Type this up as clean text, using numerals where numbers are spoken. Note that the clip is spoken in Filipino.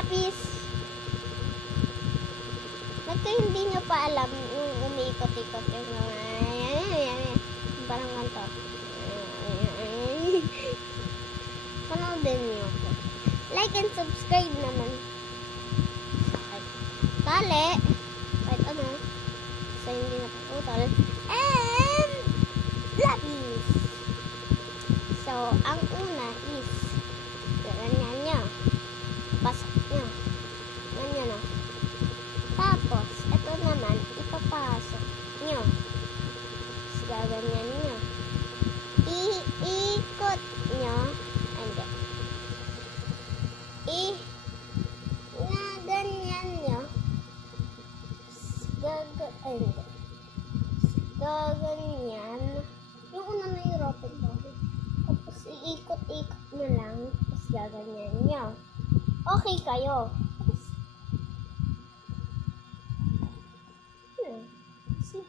Lapis. Ba't hindi nyo pa alam yung umiikot-ikot yung mga parang ganito. Panoodin nyo ako. Like and subscribe naman. Tali. Kahit ano. So hindi napaputol. And lapis. So ang una is ganyan nyo. Pasok nyo. Ganyan nyo. Tapos, ito naman, ipapasok nyo. Tapos, gaganyan nyo. Iikot nyo. Hindi. Gaganyan nyo. Hindi. Gaganyan. Yung una na yung rocket ball. Tapos, iikot-ikot nyo lang. Tapos, gaganyan nyo. Okay kayo. See?